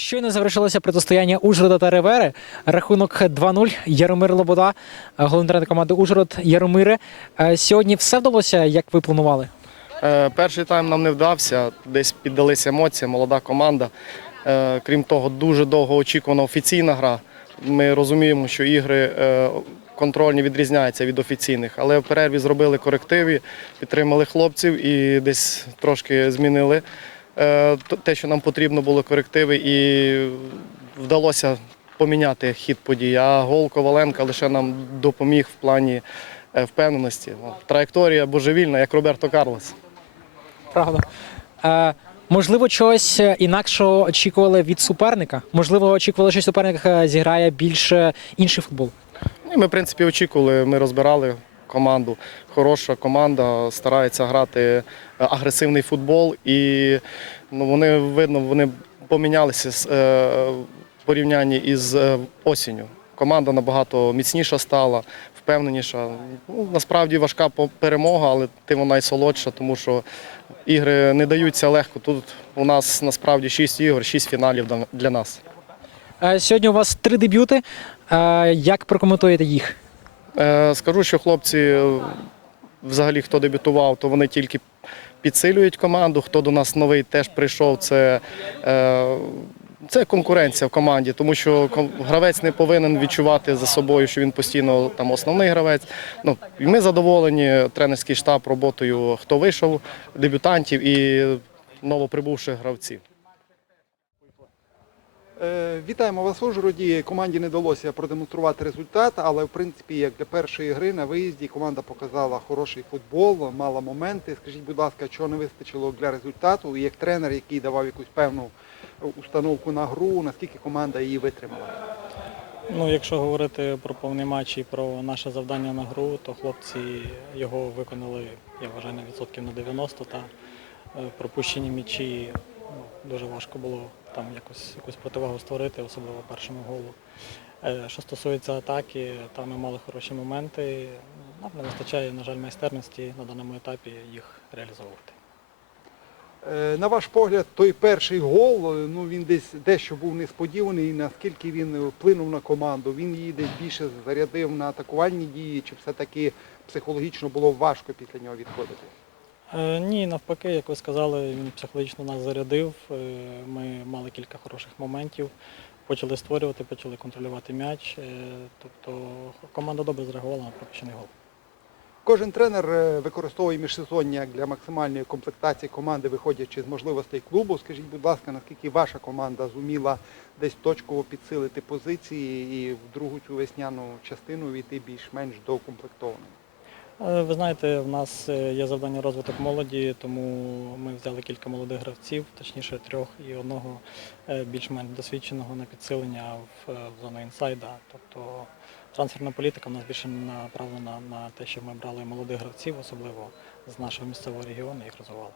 Щойно завершилося протистояння Ужгорода та Ревери. Рахунок 2-0. Яромир Лобода, е, головний тренер команди Ужгород. Яромире, е, сьогодні все вдалося, як ви планували? Е, Перший тайм нам не вдався, десь піддалися емоції, молода команда. Крім того, дуже довго очікувана офіційна гра. Ми розуміємо, що ігри контрольні відрізняються від офіційних, але в перерві зробили корективи, підтримали хлопців і десь трошки змінили те, що нам потрібно було корективи, і вдалося поміняти хід подій. А гол Коваленка лише нам допоміг в плані е, впевненості. Ну, Траєкторія божевільна, як Роберто Карлос. Правда. Е, можливо, чогось інакшого очікували від суперника? Можливо, очікували, що суперник е, зіграє більш е, інший футбол. Ну, і Ми, в принципі, очікували, ми розбирали команду. Хороша команда, старається грати е, агресивний футбол. І ну, вони, видно, вони помінялися е, в порівнянні із е, осінню. Команда набагато міцніша стала, впевненіша. Ну, насправді важка перемога, але тим вона й солодша, тому що ігри не даються легко. Тут у нас насправді 6 ігор, 6 фіналів для- нас. Сьогодні у вас три дебюти. Як прокоментуєте їх? Е, Скажу, що хлопці, е, взагалі, хто дебютував, то вони тільки підсилюють команду. Хто до нас новий теж прийшов, це, е, це конкуренція в команді, тому що гравець не повинен відчувати за собою, що він постійно там основний гравець. Ну, і ми задоволені, тренерський штаб роботою, хто вийшов, дебютантів і новоприбувших гравців. Е, Вітаємо вас в Ужгороді. Команді не вдалося продемонструвати результат, але в принципі, як для першої гри на виїзді, команда показала хороший футбол, мала моменти. Скажіть, будь ласка, чого не вистачило для результату? І як тренер, який давав якусь певну установку на гру, наскільки команда її витримала? Ну, якщо говорити про повний матч і про наше завдання на гру, то хлопці його виконали, я вважаю, на відсотків на 90 та е, пропущені м'ячі ну, дуже важко було там якось якусь противагу створити, особливо першому голу. Е, Що стосується атаки, там ми мали хороші моменти. Нам не вистачає, на жаль, майстерності на даному етапі їх реалізовувати. Е, На ваш погляд, той перший гол, е, ну він десь дещо був несподіваний, наскільки він вплинув на команду. Він її десь більше зарядив на атакувальні дії, чи все-таки психологічно було важко після нього відходити? Е, Ні, навпаки, як ви сказали, він психологічно нас зарядив. Е, Ми мали кілька хороших моментів, почали створювати, почали контролювати м'яч. Е, Тобто команда добре зреагувала на пропущений гол. Кожен тренер використовує міжсезоння для максимальної комплектації команди, виходячи з можливостей клубу. Скажіть, будь ласка, наскільки ваша команда зуміла десь точково підсилити позиції і в другу цю весняну частину війти більш-менш доукомплектованою? Е, Ви знаєте, в нас е, є завдання розвиток молоді, тому ми взяли кілька молодих гравців, точніше трьох і одного е, більш-менш досвідченого на підсилення в, зону інсайда. Тобто трансферна політика в нас більше направлена на те, щоб ми брали молодих гравців, особливо з нашого місцевого регіону, їх розвивали.